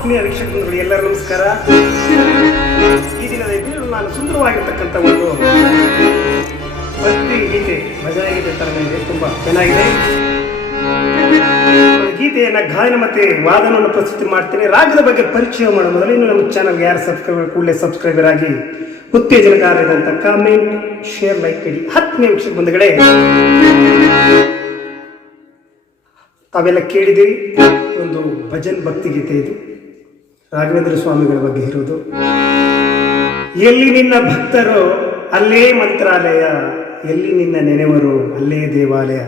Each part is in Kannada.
ಆತ್ಮೀಯ ವೀಕ್ಷಕರು ಎಲ್ಲರೂ ನಮಸ್ಕಾರ. ಈ ದಿನದ ಇದ್ದು ನಾನು ಸುಂದರವಾಗಿರ್ತಕ್ಕಂಥ ಒಂದು ಭಕ್ತಿ ಗೀತೆ, ಭಜನೆ ಗೀತೆ ನನಗೆ ತುಂಬ ಚೆನ್ನಾಗಿದೆ. ಗೀತೆಯನ್ನ ಗಾಯನ ಮತ್ತೆ ವಾದನವನ್ನು ಪ್ರಸ್ತುತಿ ಮಾಡ್ತೇನೆ. ರಾಗದ ಬಗ್ಗೆ ಪರಿಚಯ ಮಾಡೋ ಮೊದಲು ಇನ್ನು ನಮ್ಮ ಚಾನಲ್ ಯಾರು ಸಬ್ಸ್ಕ್ರೈಬರ್ ಕೂಡಲೇ ಸಬ್ಸ್ಕ್ರೈಬರ್ ಆಗಿ ಉತ್ತೇಜನಕಾರದಂತ ಕಾಮೆಂಟ್ ಶೇರ್ ಲೈಕ್ ಕೇಳಿ ಹತ್ತನೇ ವೀಕ್ಷಕ ಬಂಧುಗಳೇ, ತಾವೆಲ್ಲ ಕೇಳಿದಿರಿ ಒಂದು ಭಜನ್ ಭಕ್ತಿ ಗೀತೆ ಇದು. ರಾಘವೇಂದ್ರ ಸ್ವಾಮಿಗಳ ಬಗ್ಗೆ ಇರುವುದು ಎಲ್ಲಿ ನಿನ್ನ ಭಕ್ತರು, ಅಲ್ಲೇ ಮಂತ್ರಾಲಯ, ಎಲ್ಲಿ ನಿನ್ನ ನೆನೆವರು, ಅಲ್ಲೇ ದೇವಾಲಯ.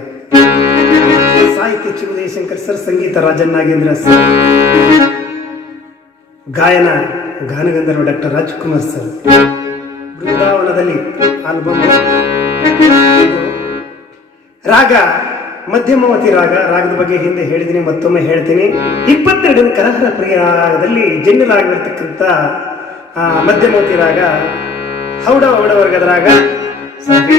ಸಾಹಿತ್ಯ ಚಿಮದಯ ಶಂಕರ್ ಸರ್, ಸಂಗೀತ ರಾಜನ್ನಾಗೇಂದ್ರ ಸರ್. ಗಾಯನ ಗಾನಗಂಧರ್ವ ಡಾಕ್ಟರ್ ರಾಜ್ಕುಮಾರ್ ಸರ್. ಬೃಂದಾವನದಲ್ಲಿ ಆಲ್ಬಮ್ ರಾಗ ಮಧ್ಯಮವತಿ ರಾಗ ರಾಗದ ಬಗ್ಗೆ ಹಿಂದೆ ಹೇಳಿದ್ದೀನಿ ಮತ್ತೊಮ್ಮೆ ಹೇಳ್ತೀನಿ. ಇಪ್ಪತ್ತೆರಡನೇ ಕಲಹರ ಪ್ರಿಯ ರಾಗದಲ್ಲಿ ಜನ್ಯರಾಗಿರ್ತಕ್ಕಂಥ ಆ, ಮಧ್ಯಮವತಿ ರಾಗ ಹೌಡ ಹೌಡ ವರ್ಗದ ರಾಗ. ಸರಿ.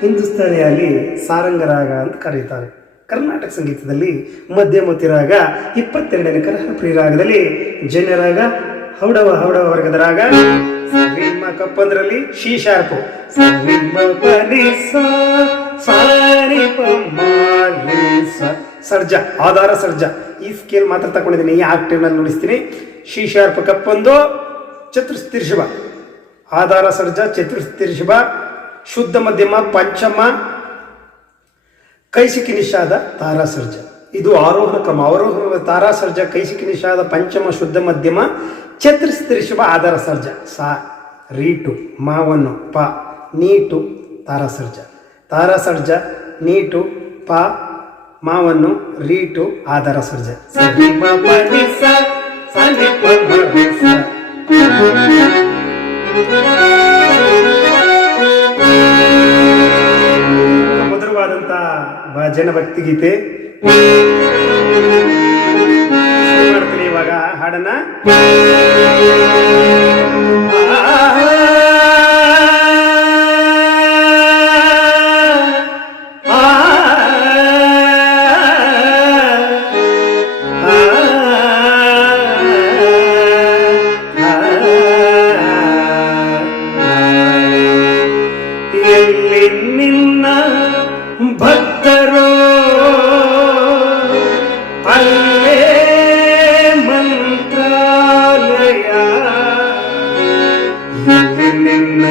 ಹಿಂದೂಸ್ತಾನಿಯಲ್ಲಿ ಸಾರಂಗ ರಾಗ ಅಂತ ಕರೀತಾರೆ. ಕರ್ನಾಟಕ ಸಂಗೀತದಲ್ಲಿ ಮಧ್ಯಮತಿ ರಾಗ ಇಪ್ಪತ್ತೆರಡನೇ ಕರಹರ ಪ್ರಿಯ ರಾಗದಲ್ಲಿ ಜನ್ಯ ರಾಗ, ಹೌಡವ ಹೌಡವ ವರ್ಗದ ರಾಗ. ಕಪ್ಪಂದ್ರಲ್ಲಿ ಶಿ ಶಾರ್ಪು. ಸರ್ಜ, ಆಧಾರ ಸರ್ಜ. ಈ ಸ್ಕೇಲ್ ಮಾತ್ರ ತಗೊಂಡಿದ್ದೀನಿ ಈ ಆಕ್ಟಿವ್ನಲ್ಲಿ ನುಡಿಸ್ತೀನಿ. ಶಿ ಶಾರ್ಪ್ ಕಪ್ಪೊಂದು ಚತುರ್ಸ್ತಿರ್ಷಭ ಆಧಾರ ಸರ್ಜ ಚತುರ್ಸ್ತಿರ್ಷಭ ಶುದ್ಧ ಮಧ್ಯಮ, ಪಂಚಮ. ಕೈಸಿಕಿ ನಿಷಾದ ತಾರಾಸರ್ಜ ಇದು ಆರೋಹಣ ಕ್ರಮ. ಅವರೋಹಣ ತಾರಾಸರ್ಜ ಕೈಸಿಕಿ ನಿಷಾದ, ಪಂಚಮ, ಶುದ್ಧ ಮಧ್ಯಮ, ಚತುರ್ಸ್ತ್ರಿಶುಭ ಆಧಾರ ಸರ್ಜ. ಸಾ ರೀಟು ಮಾವನ್ನು ಪ ನೀಟು ತಾರಾಸರ್ಜ ತಾರಾಸರ್ಜ ನೀಟು ಪ ಮಾವನ್ನು ರೀಟು ಆಧಾರ ಸರ್ಜ. ಭಜನ ಭಕ್ತಿ ಗೀತೆ ಮಾಡ್ತೀನಿ ಇವಾಗ ಹಾಡನ್ನ. ಅಲ್ಲೇ ಮಂತ್ರಾಲಯ ಎಲ್ಲಿ ನಿನ್ನ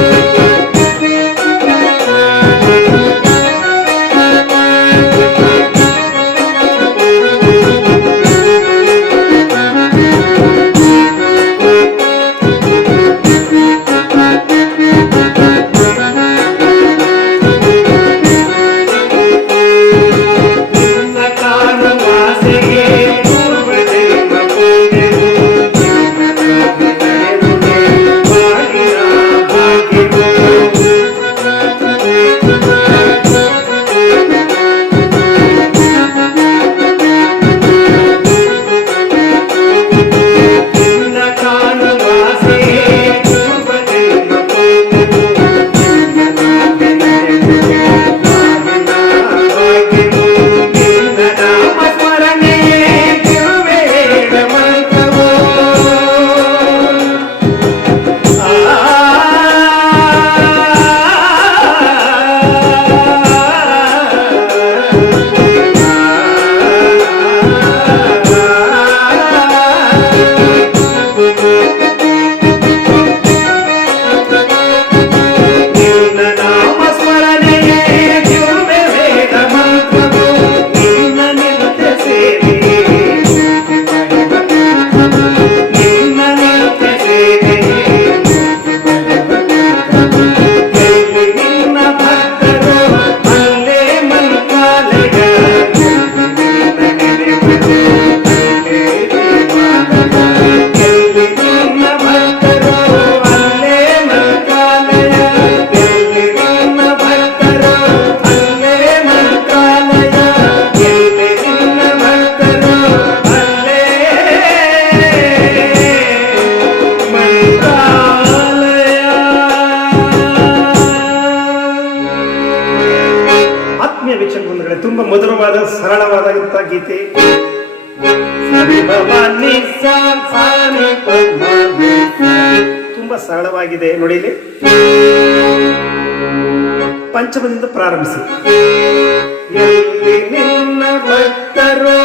thank you ಸರಳವಾದಂತ ಗೀತೆ. ತುಂಬಾ ಸರಳವಾಗಿದೆ ನೋಡಿ ಇಲ್ಲಿ ಪಂಚಮದಿಂದ ಪ್ರಾರಂಭಿಸಿ. ಎಲ್ಲಿ ನಿನ್ನ ಭಕ್ತರೋ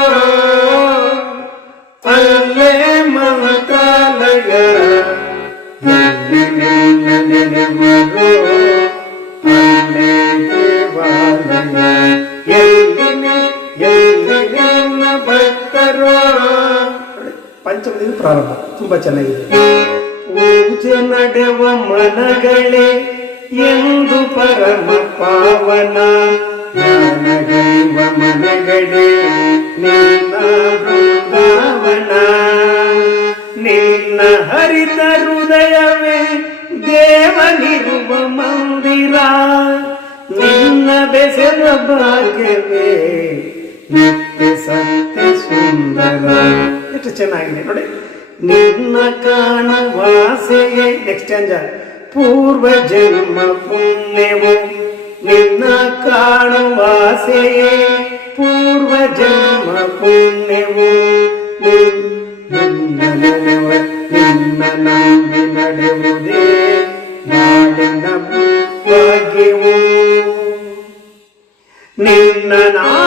ಪಂಚಮದಿಂದ ಪ್ರಾರಂಭ. ತುಂಬಾ ಚೆನ್ನಾಗಿದೆ. ನಡೆವ ಮನಗಳೇ ಎಂದು ಪರಮ ಪಾವನ. ಮನಗಳೇ ನಿನ್ನ ಬೃಂದಾವನ. ನಿನ್ನ ಹರಿತ ಹೃದಯವೇ ದೇವನಿರುವ ಮಂದಿರ. ನಿನ್ನ ಬೆಸೆದ ಭಾಗ್ಯವೇ ಸತ್ಯ ಸುಂದರ ಎಷ್ಟು ಚೆನ್ನಾಗಿದೆ ನೋಡಿ ನಿನ್ನ ಕಾಣುವ ಆಸೆಯೇ ನೆಕ್ಸ್ಟ್ ಅಂಜ ಪೂರ್ವ ಜನ್ಮ ಪುಣ್ಯವು ನಿನ್ನ ಕಾಣುವ ಆಸೆಯೇ ಪೂರ್ವ ಜನ್ಮ ಪುಣ್ಯವು ನಿನ್- ನಿನ್ನ ನೆನವ ನಿನ್ನ ನಂಬಿ ನಡೆಯುವುದೇ ನಾಡಿನ ಭಾಗ್ಯವು ನಿನ್ನ ನಾಮ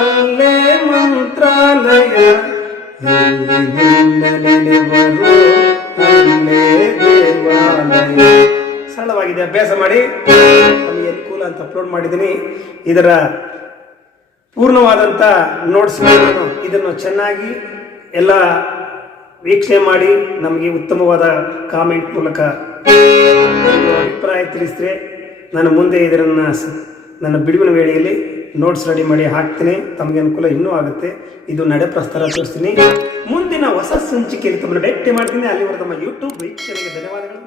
ಅಲ್ಲೇ ಮಂತ್ರಾಲಯ. ಎಲ್ಲಿ ನಿನ್ನ ಅಲ್ಲೇ ದೇವಾಲಯ. ಸರಳವಾಗಿದೆ, ಅಭ್ಯಾಸ ಮಾಡಿ. ನಮಗೆ ಅನುಕೂಲ ಅಂತ ಅಪ್ಲೋಡ್ ಮಾಡಿದ್ದೀನಿ. ಇದರ ಪೂರ್ಣವಾದಂಥ ನೋಟ್ಸ್ ನಾನು ಇದನ್ನು ಚೆನ್ನಾಗಿ ಎಲ್ಲ ವೀಕ್ಷಣೆ ಮಾಡಿ, ನಮಗೆ ಉತ್ತಮವಾದ ಕಾಮೆಂಟ್ ಮೂಲಕ ಅಭಿಪ್ರಾಯ ತಿಳಿಸಿದ್ರೆ ನಾನು ಮುಂದೆ ಇದರನ್ನು ನನ್ನ ಬಿಡುವಿನ ವೇಳೆಯಲ್ಲಿ ನೋಟ್ಸ್ ರೆಡಿ ಮಾಡಿ ಹಾಕ್ತೀನಿ. ತಮಗೆ ಅನುಕೂಲ ಇನ್ನೂ ಆಗುತ್ತೆ. ಇದು ನಡೆ ಪ್ರಸ್ತಾರ ತೋರಿಸ್ತೀನಿ. ಮುಂದಿನ ಹೊಸ ಸಂಚಿಕೆಯಲ್ಲಿ ತಮ್ಮನ್ನು ಭೇಟಿ ಮಾಡ್ತೀನಿ. ಅಲ್ಲಿವರೆಗೆ ನಮ್ಮ ಯೂಟ್ಯೂಬ್ ವೀಕ್ಷಣೆಗೆ ಧನ್ಯವಾದಗಳು.